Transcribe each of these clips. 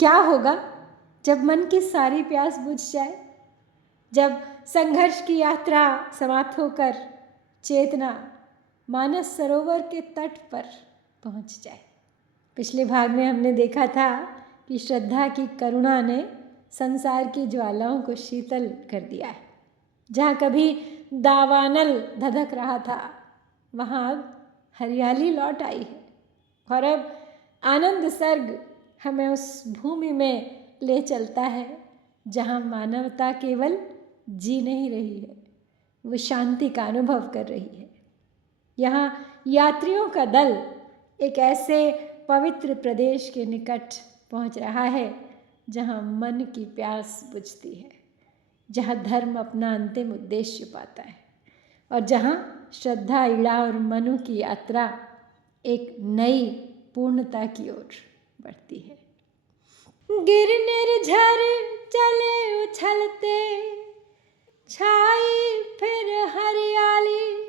क्या होगा जब मन की सारी प्यास बुझ जाए, जब संघर्ष की यात्रा समाप्त होकर चेतना मानस सरोवर के तट पर पहुंच जाए। पिछले भाग में हमने देखा था कि श्रद्धा की करुणा ने संसार की ज्वालाओं को शीतल कर दिया है। जहाँ कभी दावानल धधक रहा था, वहाँ अब हरियाली लौट आई है। और अब आनंद सर्ग हमें उस भूमि में ले चलता है जहाँ मानवता केवल जी नहीं रही है, वो शांति का अनुभव कर रही है। यहाँ यात्रियों का दल एक ऐसे पवित्र प्रदेश के निकट पहुँच रहा है जहाँ मन की प्यास बुझती है, जहाँ धर्म अपना अंतिम उद्देश्य पाता है और जहाँ श्रद्धा, इड़ा और मनु की यात्रा एक नई पूर्णता की ओर बढ़ती है। गिर निर्झर चले उछलते, छाई फिर हरियाली,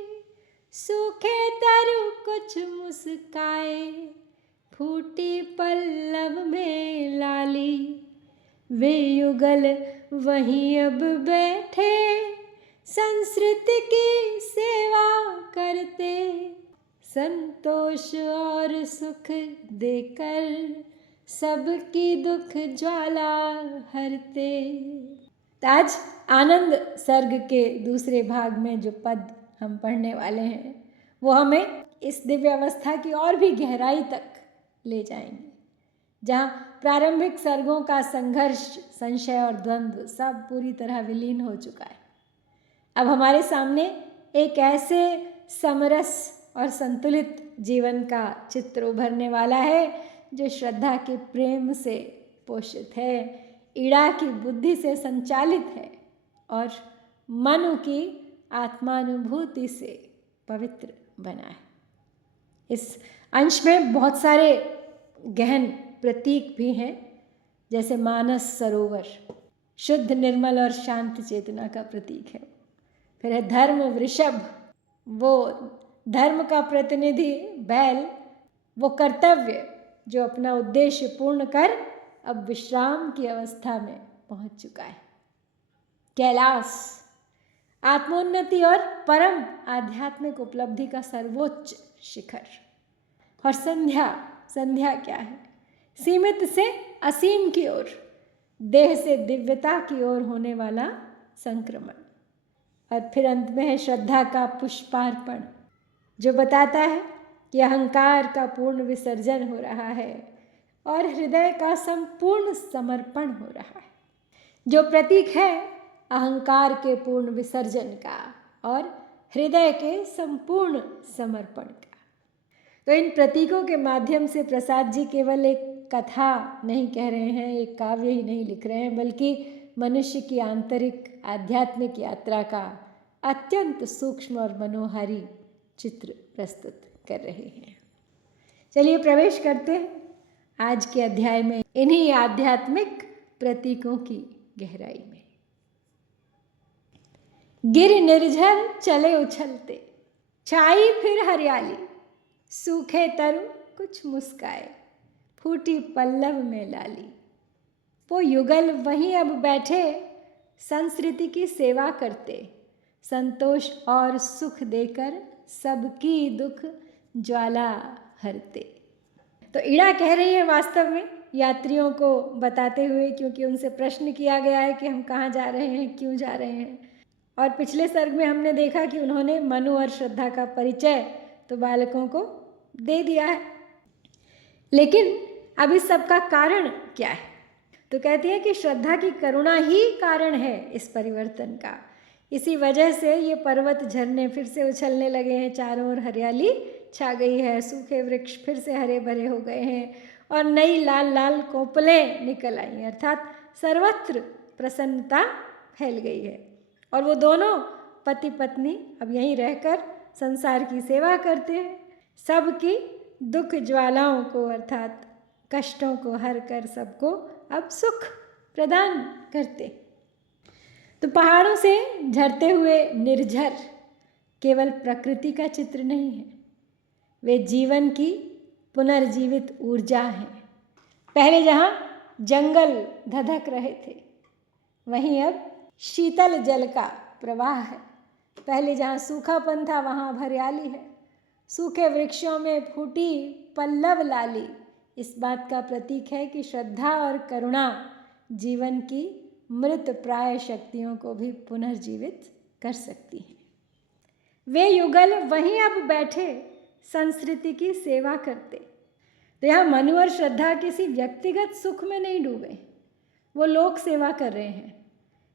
सूखे तरु कुछ मुस्काए, फूटी पल्लव में लाली। वे युगल वहीं अब बैठे, संस्कृति की सेवा करते, संतोष और सुख देकर सबकी दुख ज्वाला हरते। आज आनंद सर्ग के दूसरे भाग में जो पद हम पढ़ने वाले हैं वो हमें इस दिव्य अवस्था की और भी गहराई तक ले जाएंगे, जहाँ प्रारंभिक सर्गों का संघर्ष, संशय और द्वंद्व सब पूरी तरह विलीन हो चुका है। अब हमारे सामने एक ऐसे समरस और संतुलित जीवन का चित्र उभरने वाला है जो श्रद्धा के प्रेम से पोषित है, इड़ा की बुद्धि से संचालित है और मनु की आत्मानुभूति से पवित्र बना है। इस अंश में बहुत सारे गहन प्रतीक भी हैं, जैसे मानस सरोवर शुद्ध, निर्मल और शांत चेतना का प्रतीक है। फिर है धर्म वृषभ, वो धर्म का प्रतिनिधि बैल, वो कर्तव्य जो अपना उद्देश्य पूर्ण कर अब विश्राम की अवस्था में पहुंच चुका है। कैलाश, आत्मोन्नति और परम आध्यात्मिक उपलब्धि का सर्वोच्च शिखर। और संध्या, संध्या क्या है? सीमित से असीम की ओर, देह से दिव्यता की ओर होने वाला संक्रमण। और फिर अंत में है श्रद्धा का पुष्पार्पण, जो बताता है कि अहंकार का पूर्ण विसर्जन हो रहा है और हृदय का संपूर्ण समर्पण हो रहा है, जो प्रतीक है अहंकार के पूर्ण विसर्जन का और हृदय के संपूर्ण समर्पण का। तो इन प्रतीकों के माध्यम से प्रसाद जी केवल एक कथा नहीं कह रहे हैं, एक काव्य ही नहीं लिख रहे हैं, बल्कि मनुष्य की आंतरिक आध्यात्मिक यात्रा का अत्यंत सूक्ष्म और मनोहारी चित्र प्रस्तुत कर रहे हैं। चलिए प्रवेश करते हैं आज के अध्याय में, इन्हीं आध्यात्मिक प्रतीकों की गहराई में। गिर निर्झर चले उछलते, छाई फिर हरियाली, सूखे तरु कुछ मुस्काए, फूटी पल्लव में लाली। वो युगल वहीं अब बैठे, संस्कृति की सेवा करते, संतोष और सुख देकर सबकी दुख ज्वाला हरते। तो इड़ा कह रही है वास्तव में यात्रियों को बताते हुए, क्योंकि उनसे प्रश्न किया गया है कि हम कहाँ जा रहे हैं, क्यों जा रहे हैं। और पिछले सर्ग में हमने देखा कि उन्होंने मनु और श्रद्धा का परिचय तो बालकों को दे दिया है, लेकिन अब इस सब का कारण क्या है? तो कहती है कि श्रद्धा की करुणा ही कारण है इस परिवर्तन का। इसी वजह से ये पर्वत झरने फिर से उछलने लगे हैं, चारों ओर हरियाली छा गई है, सूखे वृक्ष फिर से हरे भरे हो गए हैं और नई लाल लाल कोपलें निकल आई हैं, अर्थात सर्वत्र प्रसन्नता फैल गई है। और वो दोनों पति पत्नी अब यहीं रहकर संसार की सेवा करते हैं, सबकी दुख ज्वालाओं को अर्थात कष्टों को हर कर सबको अब सुख प्रदान करते। तो पहाड़ों से झरते हुए निर्झर केवल प्रकृति का चित्र नहीं है, वे जीवन की पुनर्जीवित ऊर्जा हैं। पहले जहाँ जंगल धधक रहे थे, वहीं अब शीतल जल का प्रवाह है। पहले जहाँ सूखापन था वहाँ अब हरियाली है। सूखे वृक्षों में फूटी पल्लव लाली इस बात का प्रतीक है कि श्रद्धा और करुणा जीवन की मृत प्राय शक्तियों को भी पुनर्जीवित कर सकती हैं। वे युगल वहीं अब बैठे संस्कृति की सेवा करते। तो यहाँ मनु और श्रद्धा किसी व्यक्तिगत सुख में नहीं डूबे, वो लोक सेवा कर रहे हैं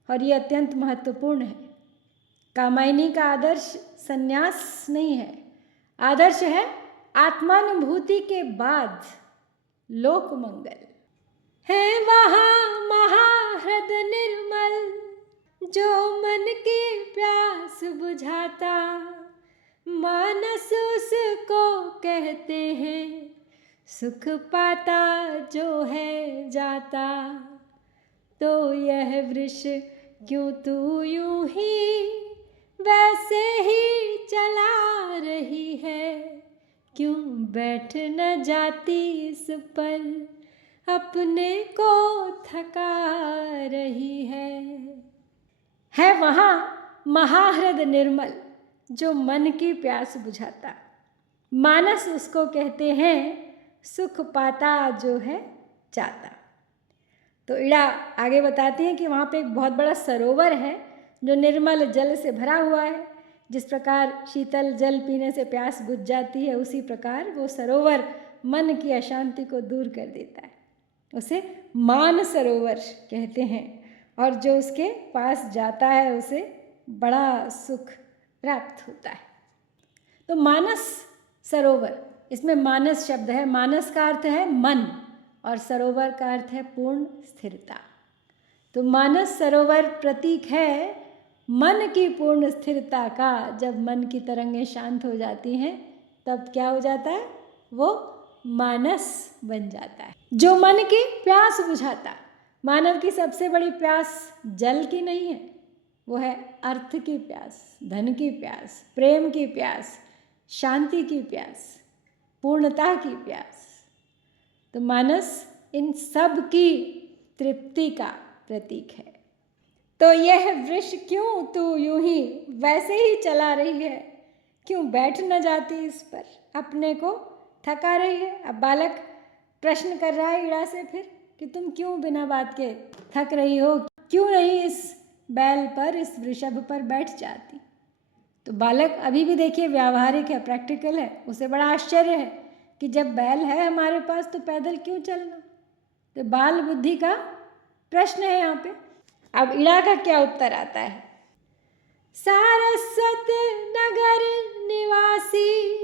और ये अत्यंत महत्वपूर्ण है। कामायनी का आदर्श संन्यास नहीं है, आदर्श है आत्मानुभूति के बाद लोक मंगल। है वहाँ महाहृद निर्मल जो मन की प्यास बुझाता, मानस उसको कहते हैं सुख पाता जो है जाता। तो यह वृष क्यों तू यूं ही वैसे ही चला रही है, क्यों बैठ न जाती इस पर अपने को थका रही है वहाँ महाहृद निर्मल जो मन की प्यास बुझाता, मानस उसको कहते हैं सुख पाता जो है जाता। तो इड़ा आगे बताते हैं कि वहाँ पे एक बहुत बड़ा सरोवर है जो निर्मल जल से भरा हुआ है। जिस प्रकार शीतल जल पीने से प्यास बुझ जाती है, उसी प्रकार वो सरोवर मन की अशांति को दूर कर देता है। उसे मान सरोवर कहते हैं और जो उसके पास जाता है उसे बड़ा सुख प्राप्त होता है। तो मानस सरोवर, इसमें मानस शब्द है, मानस का अर्थ है मन और सरोवर का अर्थ है पूर्ण स्थिरता। तो मानस सरोवर प्रतीक है मन की पूर्ण स्थिरता का। जब मन की तरंगें शांत हो जाती हैं तब क्या हो जाता है, वो मानस बन जाता है जो मन की प्यास बुझाता। मानव की सबसे बड़ी प्यास जल की नहीं है, वो है अर्थ की प्यास, धन की प्यास, प्रेम की प्यास, शांति की प्यास, पूर्णता की प्यास। तो मानस इन सब की तृप्ति का प्रतीक है। तो यह वृक्ष क्यों तू यूं ही वैसे ही चला रही है, क्यों बैठ न जाती इस पर अपने को थका रही है। अब बालक प्रश्न कर रहा है इड़ा से फिर कि तुम क्यों बिना बात के थक रही हो, क्यों नहीं इस बैल पर, इस वृषभ पर बैठ जाती। तो बालक अभी भी देखिए व्यावहारिक है, प्रैक्टिकल है। उसे बड़ा आश्चर्य है कि जब बैल है हमारे पास तो पैदल क्यों चलना। तो बाल बुद्धि का प्रश्न है यहाँ पे। अब इड़ा का क्या उत्तर आता है। सारस्वत नगर निवासी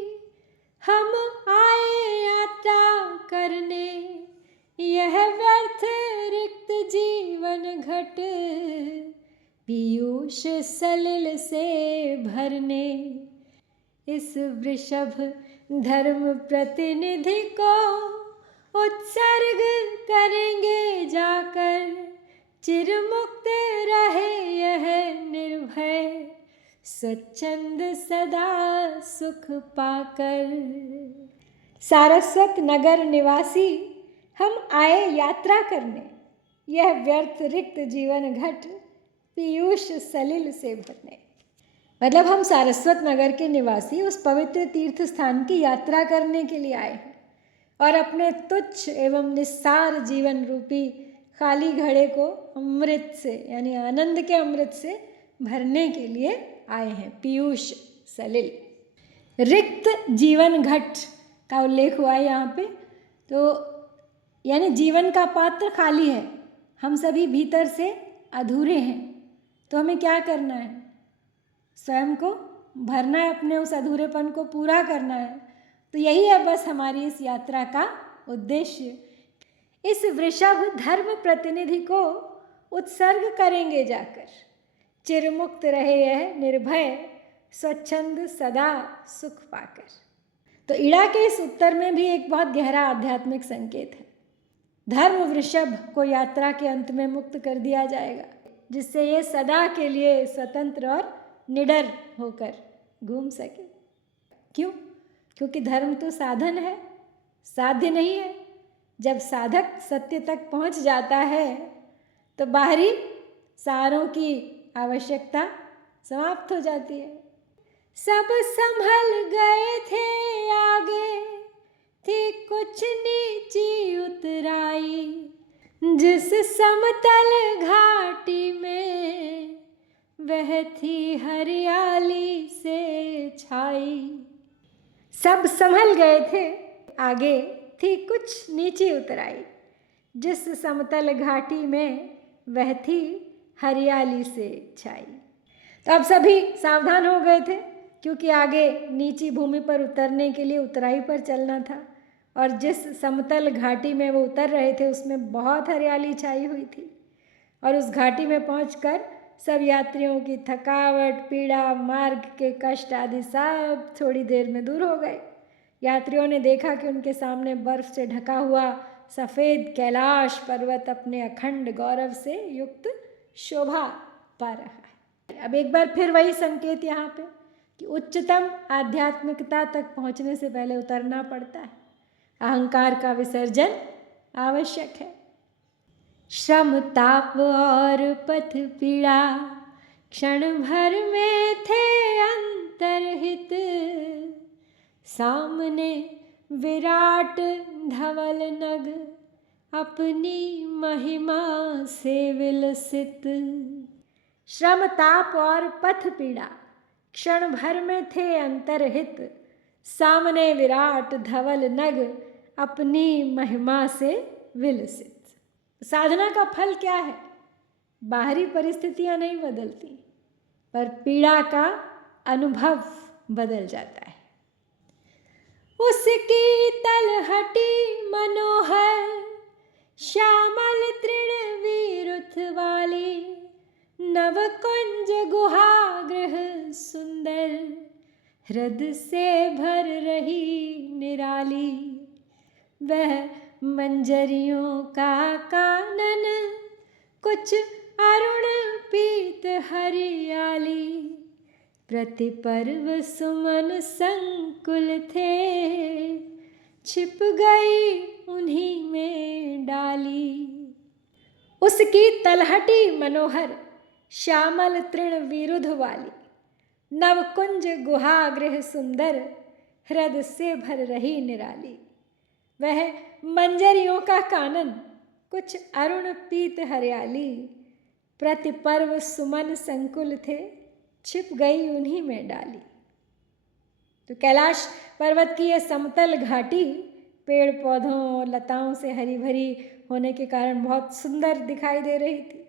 हम आए यात्रा करने, यह व्यर्थ रिक्त जीवन घट पीयूष सलिल से भरने। इस वृषभ धर्म प्रतिनिधि को उत्सर्ग करेंगे जाकर, चिरमुक्त रहे यह निर्भय स्वच्छंद सदा सुख पाकर। सारस्वत नगर निवासी हम आए यात्रा करने, यह व्यर्थ रिक्त जीवन घट पीयूष सलिल से भरने। मतलब हम सारस्वत नगर के निवासी उस पवित्र तीर्थ स्थान की यात्रा करने के लिए आए हैं और अपने तुच्छ एवं निस्सार जीवन रूपी खाली घड़े को अमृत से यानी आनंद के अमृत से भरने के लिए आए हैं। पीयूष सलिल, रिक्त जीवन घट का उल्लेख हुआ है यहाँ पे। तो यानी जीवन का पात्र खाली है, हम सभी भीतर से अधूरे हैं। तो हमें क्या करना है, स्वयं को भरना है, अपने उस अधूरेपन को पूरा करना है। तो यही है बस हमारी इस यात्रा का उद्देश्य। इस वृषभ धर्म प्रतिनिधि को उत्सर्ग करेंगे जाकर, चिरमुक्त रहे यह निर्भय स्वच्छंद सदा सुख पाकर। तो इड़ा के इस उत्तर में भी एक बहुत गहरा आध्यात्मिक संकेत है। धर्म वृषभ को यात्रा के अंत में मुक्त कर दिया जाएगा, जिससे ये सदा के लिए स्वतंत्र और निडर होकर घूम सके। क्यों? क्योंकि धर्म तो साधन है, साध्य नहीं है। जब साधक सत्य तक पहुंच जाता है तो बाहरी सहारों की आवश्यकता समाप्त हो जाती है। सब संभल गए थे आगे, थी कुछ नीची उतराई, जिस समतल घाटी में वह थी हरियाली से छाई। सब संभल गए थे आगे, थी कुछ नीची उतराई, जिस समतल घाटी में वह थी हरियाली से छाई। तो अब सभी सावधान हो गए थे, क्योंकि आगे नीची भूमि पर उतरने के लिए उतराई पर चलना था, और जिस समतल घाटी में वो उतर रहे थे उसमें बहुत हरियाली छाई हुई थी। और उस घाटी में पहुंचकर सब यात्रियों की थकावट, पीड़ा, मार्ग के कष्ट आदि सब थोड़ी देर में दूर हो गए। यात्रियों ने देखा कि उनके सामने बर्फ से ढका हुआ सफ़ेद कैलाश पर्वत अपने अखंड गौरव से युक्त शोभा पा रहा है। अब एक बार फिर वही संकेत यहाँ पे कि उच्चतम आध्यात्मिकता तक पहुँचने से पहले उतरना पड़ता है। अहंकार का विसर्जन आवश्यक है। श्रम ताप और पथ पीड़ा क्षण भर में थे अंतर्हित, सामने विराट धवल नग अपनी महिमा से विलसित। श्रम ताप और पथ पीड़ा क्षण भर में थे अंतर्हित, सामने विराट धवल नग अपनी महिमा से विलसित। साधना का फल क्या है? बाहरी परिस्थितियां नहीं बदलती, पर पीड़ा का अनुभव बदल जाता है। उसकी तलहटी मनोहर श्यामल तृण विरुथ वाली, नव कुंज गुहागृह सुंदर हृदय से भर रही निराली। वह मंजरियों का कानन कुछ अरुण पीत हरियाली, प्रति पर्व सुमन संकुल थे छिप गई उन्हीं में डाली। उसकी तलहटी मनोहर श्यामल तृण विरुध वाली, नवकुंज गुहागृह सुंदर हृदय से भर रही निराली। वह मंजरियों का कानन कुछ अरुण पीत हरियाली, प्रति पर्व सुमन संकुल थे छिप गई उन्हीं में डाली। तो कैलाश पर्वत की यह समतल घाटी पेड़ पौधों और लताओं से हरी भरी होने के कारण बहुत सुंदर दिखाई दे रही थी।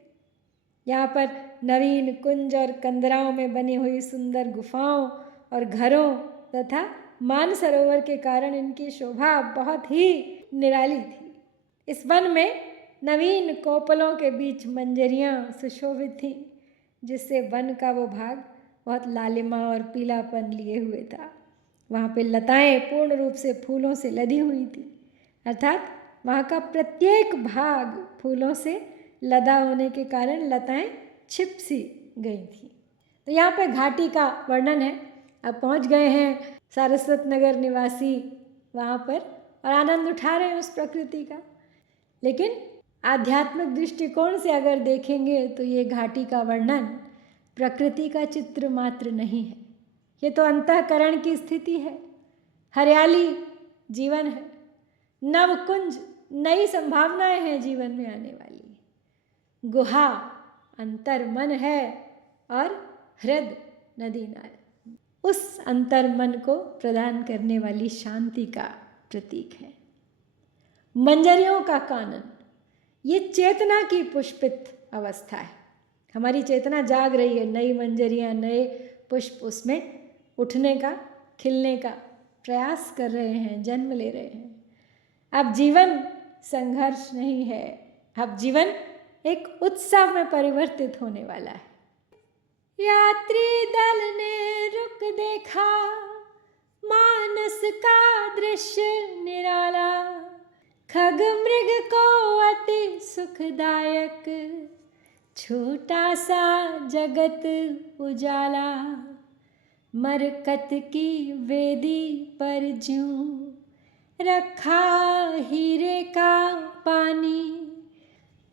यहाँ पर नवीन कुंज और कंदराओं में बनी हुई सुंदर गुफाओं और घरों तथा मानसरोवर के कारण इनकी शोभा बहुत ही निराली थी। इस वन में नवीन कोपलों के बीच मंजरियाँ सुशोभित थीं, जिससे वन का वो भाग बहुत लालिमा और पीलापन लिए हुए था। वहाँ पे लताएं पूर्ण रूप से फूलों से लदी हुई थी, अर्थात वहाँ का प्रत्येक भाग फूलों से लदा होने के कारण लताएं छिप सी गई थी। तो यहाँ पे घाटी का वर्णन है। अब पहुँच गए हैं सारस्वत नगर निवासी वहाँ पर और आनंद उठा रहे हैं उस प्रकृति का। लेकिन आध्यात्मिक दृष्टिकोण से अगर देखेंगे तो ये घाटी का वर्णन प्रकृति का चित्र मात्र नहीं है, ये तो अंतःकरण की स्थिति है। हरियाली जीवन है, नवकुंज नई संभावनाएं हैं जीवन में आने वाली, गुहा अंतर मन है और हृदय नदी नाल उस अंतर मन को प्रदान करने वाली शांति का प्रतीक है। मंजरियों का कानन ये चेतना की पुष्पित अवस्था है। हमारी चेतना जाग रही है, नई मंजरियाँ नए पुष्प उसमें उठने का खिलने का प्रयास कर रहे हैं, जन्म ले रहे हैं। अब जीवन संघर्ष नहीं है, अब जीवन एक उत्सव में परिवर्तित होने वाला है। यात्री दल ने रुक देखा मानस का दृश्य निराला, खग मृग को अति सुखदायक छोटा सा जगत उजाला। मरकत की वेदी पर ज्यों रखा हीरे का पानी,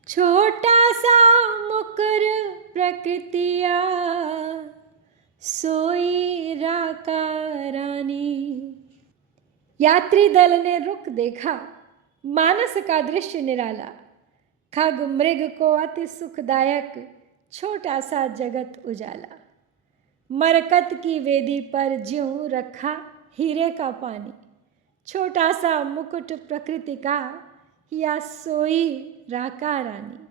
छोटा सा मुकुर प्रकृतिया, सोई राका रानी। यात्री दल ने रुक देखा, मानस का दृश्य निराला, खग मृग को अति सुखदायक, छोटा सा जगत उजाला। मरकत की वेदी पर ज्यों रखा हीरे का पानी, छोटा सा मुकुट प्रकृति का, या सोई राका रानी।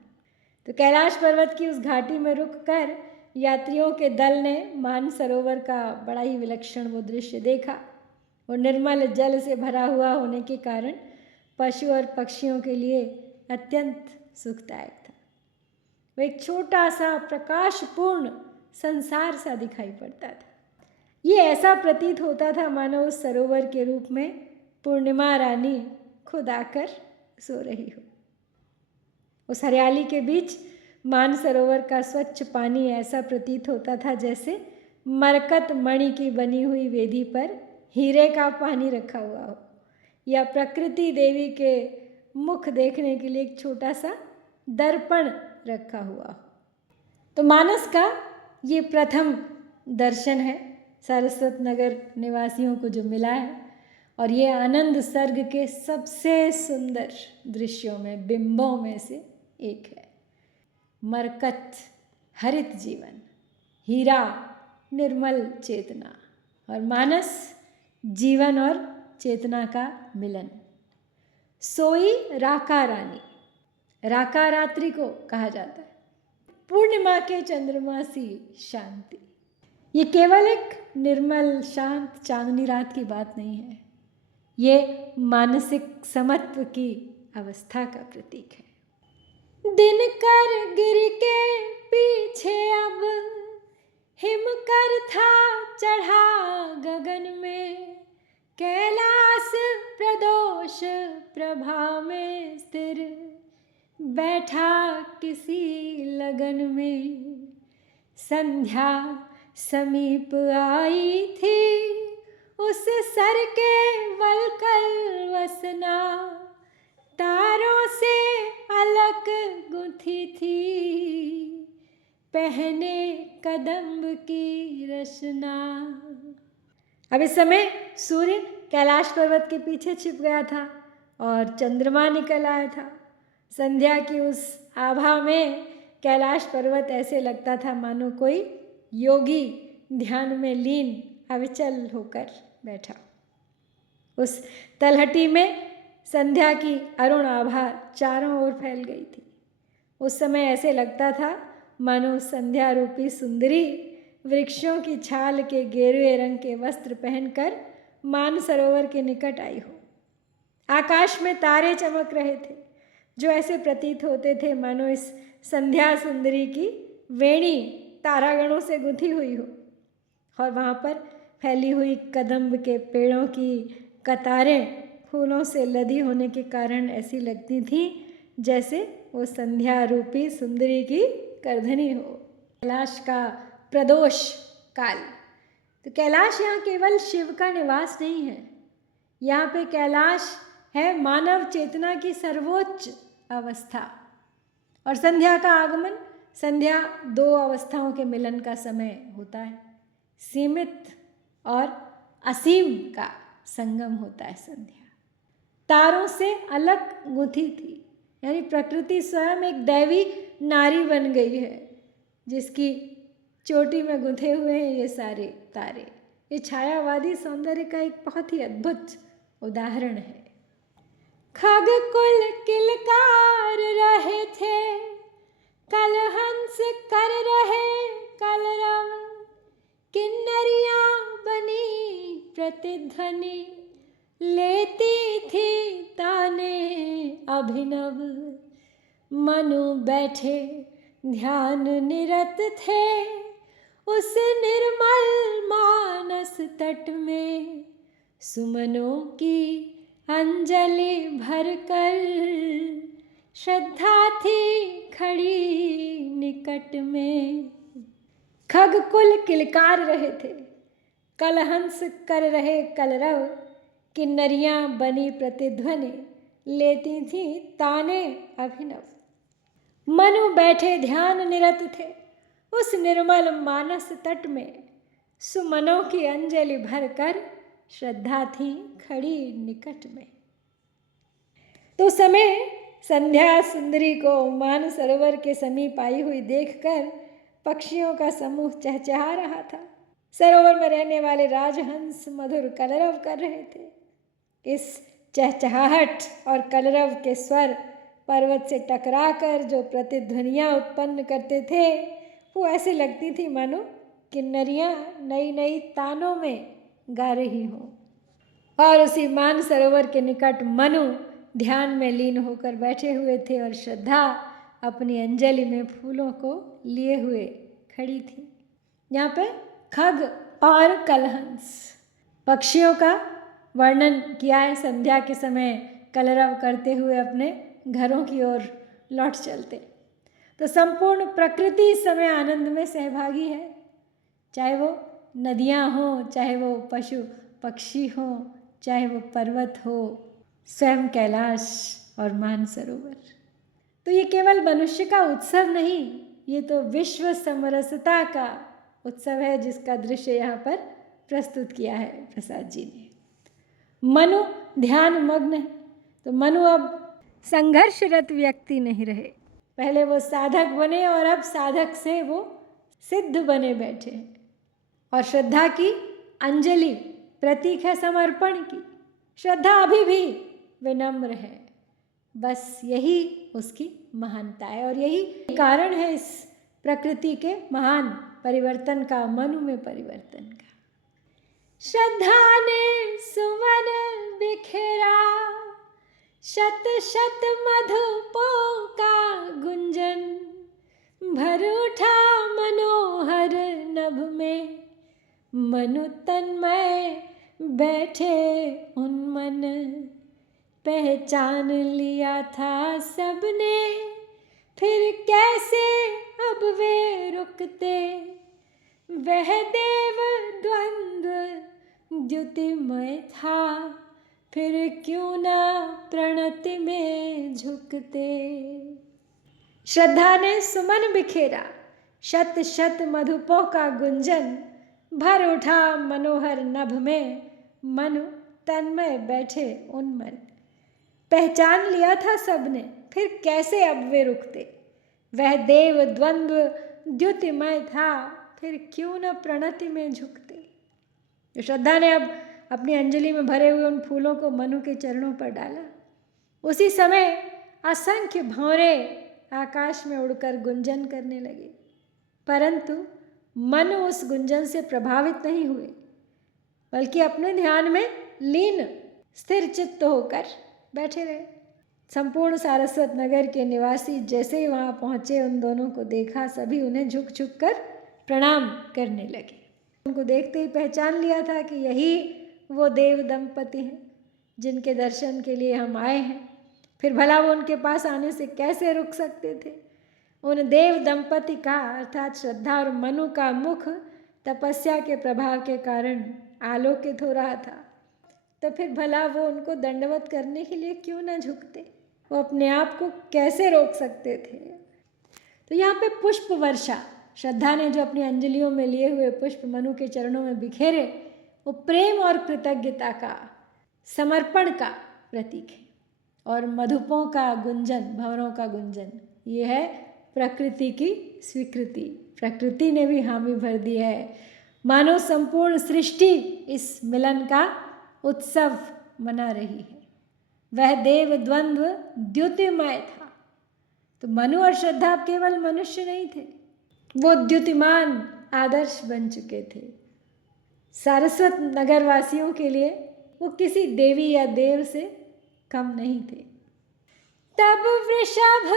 तो कैलाश पर्वत की उस घाटी में रुककर यात्रियों के दल ने मानसरोवर का बड़ा ही विलक्षण वो दृश्य देखा। वो निर्मल जल से भरा हुआ होने के कारण पशु और पक्षियों के लिए अत्यंत सुखदायक था। वो एक छोटा सा प्रकाशपूर्ण संसार सा दिखाई पड़ता था। ये ऐसा प्रतीत होता था मानो उस सरोवर के रूप में पूर्णिमा रानी खुद आकर सो रही हो। उस हरियाली के बीच मानसरोवर का स्वच्छ पानी ऐसा प्रतीत होता था जैसे मरकत मणि की बनी हुई वेदी पर हीरे का पानी रखा हुआ हो, या प्रकृति देवी के मुख देखने के लिए एक छोटा सा दर्पण रखा हुआ हो। तो मानस का ये प्रथम दर्शन है सारस्वत नगर निवासियों को जो मिला है, और ये आनंद सर्ग के सबसे सुंदर दृश्यों में, बिंबों में से एक है। मरकत हरित जीवन, हीरा निर्मल चेतना, और मानस जीवन और चेतना का मिलन। सोई राका रानी, राका रात्रि को कहा जाता है, पूर्णिमा के चंद्रमा सी शांति। ये केवल एक निर्मल शांत चांदनी रात की बात नहीं है, ये मानसिक समत्व की अवस्था का प्रतीक है। दिन कर गिर के पीछे अब हिम कर था चढ़ा गगन में, कैलाश प्रदोष प्रभा में स्थिर बैठा किसी लगन में। संध्या समीप आई थी उस सर के वलकल वसना, तारों से अलग गुंथी थी पहने कदम्ब की रचना। अब इस समय सूर्य कैलाश पर्वत के पीछे छिप गया था और चंद्रमा निकल आया था। संध्या की उस आभा में कैलाश पर्वत ऐसे लगता था मानो कोई योगी ध्यान में लीन अविचल होकर बैठा। उस तलहटी में संध्या की अरुण आभा चारों ओर फैल गई थी। उस समय ऐसे लगता था मानो संध्या रूपी सुंदरी वृक्षों की छाल के गेरुए रंग के वस्त्र पहनकर मानसरोवर के निकट आई हो। आकाश में तारे चमक रहे थे जो ऐसे प्रतीत होते थे मानो इस संध्या सुंदरी की वेणी तारागणों से गुंथी हुई हो, और वहाँ पर फैली हुई कदम्ब के पेड़ों की कतारें फूलों से लदी होने के कारण ऐसी लगती थी जैसे वो संध्या रूपी सुंदरी की करधनी हो। कैलाश का प्रदोष काल। तो कैलाश यहाँ केवल शिव का निवास नहीं है, यहाँ पे कैलाश है मानव चेतना की सर्वोच्च अवस्था। और संध्या का आगमन, संध्या दो अवस्थाओं के मिलन का समय होता है, सीमित और असीम का संगम होता है संध्या। तारों से अलग गुंथी थी, यानी प्रकृति स्वयं एक दैवी नारी बन गई है जिसकी चोटी में गुंथे हुए हैं ये सारे तारे। ये छायावादी सौंदर्य का एक बहुत ही अद्भुत उदाहरण है। खग कुल किलकार रहे थे, कल हंस कर रहे कलरव, किन्नरियां बनी प्रतिध्वनि, लेती थी ताने अभिनव। मनु बैठे ध्यान निरत थे उस निर्मल मानस तट में, सुमनों की अंजलि भरकर श्रद्धा थी खड़ी निकट में। खग कुल किलकार रहे थे, कलहंस कर रहे कलरव, किन्नरियां बनी प्रतिध्वनि, लेती थी ताने अभिनव। मनु बैठे ध्यान निरत थे, उस निर्मल मानस तट में सुमनों की अंजलि भरकर श्रद्धा थी खड़ी निकट में। तो समय संध्या सुंदरी को मान सरोवर के समीप आई हुई देखकर पक्षियों का समूह चहचहा रहा था। सरोवर में रहने वाले राजहंस मधुर कलरव कर रहे थे। इस चहचहाहट और कलरव के स्वर पर्वत से टकराकर जो प्रतिध्वनियां उत्पन्न करते थे, वो ऐसी लगती थी मानो किन्नरियां नई नई तानों में गा रही हों। और उसी मान सरोवर के निकट मनु ध्यान में लीन होकर बैठे हुए थे और श्रद्धा अपनी अंजलि में फूलों को लिए हुए खड़ी थी। यहाँ पे खग और कलहंस पक्षियों का वर्णन किया है। संध्या के समय कलरव करते हुए अपने घरों की ओर लौट चलते। तो संपूर्ण प्रकृति इस समय आनंद में सहभागी है, चाहे वो नदियाँ हों, चाहे वो पशु पक्षी हों, चाहे वो पर्वत हो, स्वयं कैलाश और मानसरोवर। तो ये केवल मनुष्य का उत्सव नहीं, ये तो विश्व समरसता का उत्सव है, जिसका दृश्य यहाँ पर प्रस्तुत किया है प्रसाद जी ने। मनु ध्यान मग्न है, तो मनु अब संघर्षरत व्यक्ति नहीं रहे। पहले वो साधक बने और अब साधक से वो सिद्ध बने बैठे हैं। और श्रद्धा की अंजलि प्रतीक है समर्पण की। श्रद्धा अभी भी विनम्र है, बस यही उसकी महानता है और यही कारण है इस प्रकृति के महान परिवर्तन का, मनु में परिवर्तन का। श्रद्धा ने सुमन बिखेरा, शत शत मधुपों का गुंजन, भर उठा मनोहर नभ में, मनु तन्मय बैठे उन्मन। पहचान लिया था सबने, फिर कैसे अब वे रुकते, वह देव द्वंद्व द्युतिमय था, फिर क्यों ना प्रणति में झुकते। श्रद्धा ने सुमन बिखेरा, शत शत मधुपों का गुंजन, भर उठा मनोहर नभ में, मनु तन्मय बैठे उन्मन। पहचान लिया था सबने, फिर कैसे अब वे रुकते, वह देव द्वंद्व द्युतिमय था, फिर क्यों न प्रणति में झुकते। तो श्रद्धा ने अब अपनी अंजलि में भरे हुए उन फूलों को मनु के चरणों पर डाला। उसी समय असंख्य भंवरे आकाश में उड़कर गुंजन करने लगे, परंतु मनु उस गुंजन से प्रभावित नहीं हुए, बल्कि अपने ध्यान में लीन स्थिर चित्त होकर बैठे रहे। संपूर्ण सारस्वत नगर के निवासी जैसे ही वहाँ पहुँचे, उन दोनों को देखा, सभी उन्हें झुक झुक कर प्रणाम करने लगे। उनको देखते ही पहचान लिया था कि यही वो देव दंपति हैं जिनके दर्शन के लिए हम आए हैं। फिर भला वो उनके पास आने से कैसे रुक सकते थे। उन देव दंपति का अर्थात श्रद्धा और मनु का मुख तपस्या के प्रभाव के कारण आलोकित हो रहा था, तो फिर भला वो उनको दंडवत करने के लिए क्यों ना झुकते, वो अपने आप को कैसे रोक सकते थे। तो यहाँ पे पुष्प वर्षा, श्रद्धा ने जो अपनी अंजलियों में लिए हुए पुष्प मनु के चरणों में बिखेरे, वो प्रेम और कृतज्ञता का, समर्पण का प्रतीक है। और मधुपों का गुंजन, भंवरों का गुंजन, ये है प्रकृति की स्वीकृति। प्रकृति ने भी हामी भर दी है, मानो संपूर्ण सृष्टि इस मिलन का उत्सव मना रही है। वह देव द्वंद्व द्युतिमय था। तो मनु और श्रद्धा केवल मनुष्य नहीं थे, वो द्युतिमान आदर्श बन चुके थे। सारस्वत नगरवासियों के लिए वो किसी देवी या देव से कम नहीं थे। तब वृषभ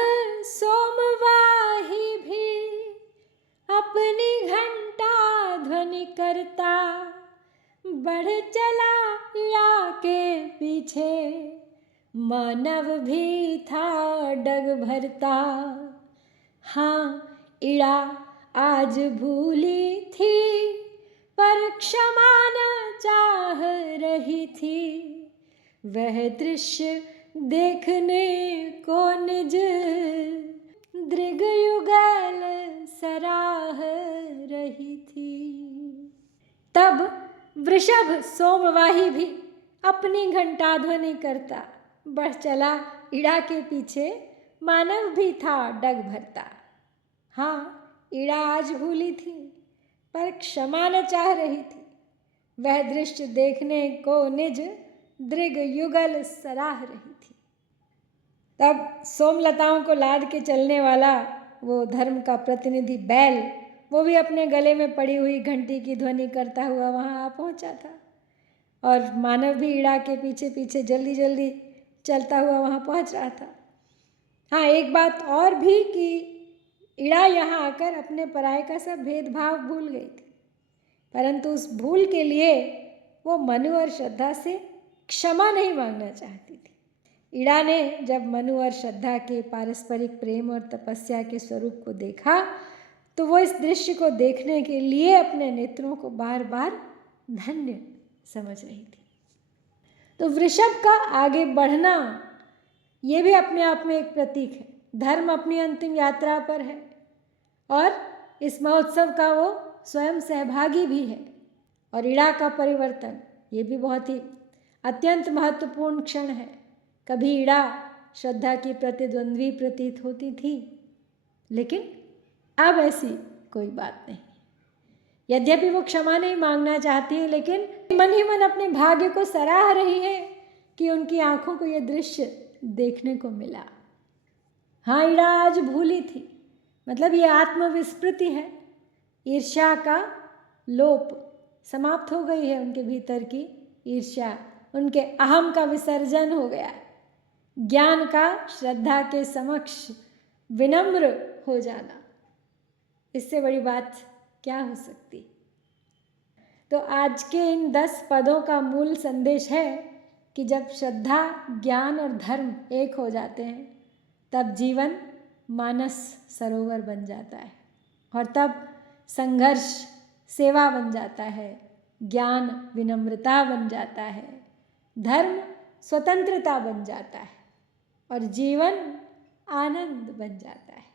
सोमवाही भी अपनी घंटा ध्वनि करता, बढ़ चला इड़ा के पीछे, मानव भी था डग भरता। हाँ, इड़ा आज भूली थी, पर क्षमा न चाह रही थी, वह दृश्य देखने को निज दृग युगल सराह रही थी। तब वृषभ सोमवाही भी अपनी घंटा ध्वनि करता बढ़ चला इड़ा के पीछे, मानव भी था डग भरता। हाँ, इड़ा आज भूली थी पर क्षमा न चाह रही थी। वह दृश्य देखने को निज दृग युगल सराह रही थी। तब सोमलताओं को लाद के चलने वाला वो धर्म का प्रतिनिधि बैल, वो भी अपने गले में पड़ी हुई घंटी की ध्वनि करता हुआ वहाँ आ पहुँचा था। और मानव भी इड़ा के पीछे पीछे जल्दी जल्दी चलता हुआ वहाँ पहुँच रहा था। हाँ, एक बात और भी कि इड़ा यहाँ आकर अपने पराये का सब भेदभाव भूल गई थी, परंतु उस भूल के लिए वो मनु और श्रद्धा से क्षमा नहीं मांगना चाहती थी। इड़ा ने जब मनु और श्रद्धा के पारस्परिक प्रेम और तपस्या के स्वरूप को देखा तो वो इस दृश्य को देखने के लिए अपने नेत्रों को बार बार धन्य समझ रही थी। तो वृषभ का आगे बढ़ना ये भी अपने आप में एक प्रतीक है। धर्म अपनी अंतिम यात्रा पर है और इस महोत्सव का वो स्वयं सहभागी भी है। और इड़ा का परिवर्तन ये भी बहुत ही अत्यंत महत्वपूर्ण क्षण है। कभी इड़ा श्रद्धा की प्रतिद्वंद्वी प्रतीत होती थी, लेकिन अब ऐसी कोई बात नहीं। यद्यपि वो क्षमा नहीं मांगना चाहती है, लेकिन मन ही मन अपने भाग्य को सराह रही है कि उनकी आंखों को ये दृश्य देखने को मिला। हाँ, इड़ा आज भूली थी, मतलब ये आत्मविस्मृति है। ईर्ष्या का लोप समाप्त हो गई है, उनके भीतर की ईर्ष्या, उनके अहम का विसर्जन हो गया है। ज्ञान का श्रद्धा के समक्ष विनम्र हो जाना, इससे बड़ी बात क्या हो सकती। तो आज के इन 10 पदों का मूल संदेश है कि जब श्रद्धा, ज्ञान और धर्म एक हो जाते हैं तब जीवन मानस सरोवर बन जाता है, और तब संघर्ष सेवा बन जाता है, ज्ञान विनम्रता बन जाता है, धर्म स्वतंत्रता बन जाता है और जीवन आनंद बन जाता है।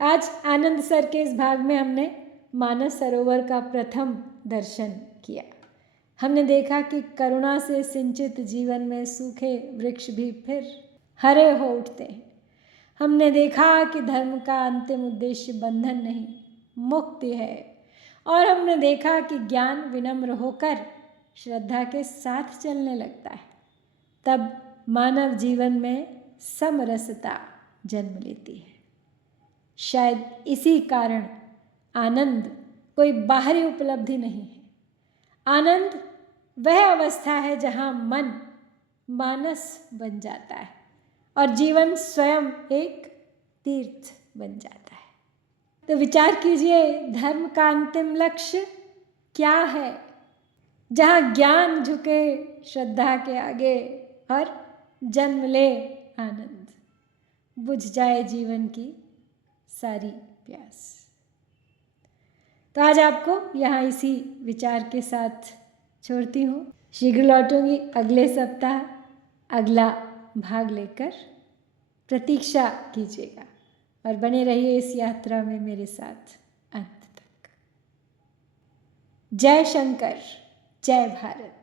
आज आनंद सर के इस भाग में हमने मानस सरोवर का प्रथम दर्शन किया। हमने देखा कि करुणा से सिंचित जीवन में सूखे वृक्ष भी फिर हरे हो उठते हैं। हमने देखा कि धर्म का अंतिम उद्देश्य बंधन नहीं, मुक्ति है। और हमने देखा कि ज्ञान विनम्र होकर श्रद्धा के साथ चलने लगता है, तब मानव जीवन में समरसता जन्म लेती है। शायद इसी कारण आनंद कोई बाहरी उपलब्धि नहीं है। आनंद वह अवस्था है जहाँ मन मानस बन जाता है और जीवन स्वयं एक तीर्थ बन जाता है। तो विचार कीजिए, धर्म का अंतिम लक्ष्य क्या है? जहाँ ज्ञान झुके श्रद्धा के आगे और जन्म ले आनंद, बुझ जाए जीवन की सारी प्यास। तो आज आपको यहाँ इसी विचार के साथ छोड़ती हूँ। शीघ्र लौटूंगी अगले सप्ताह अगला भाग लेकर। प्रतीक्षा कीजिएगा और बने रहिए इस यात्रा में मेरे साथ अंत तक। जय शंकर, जय भारत।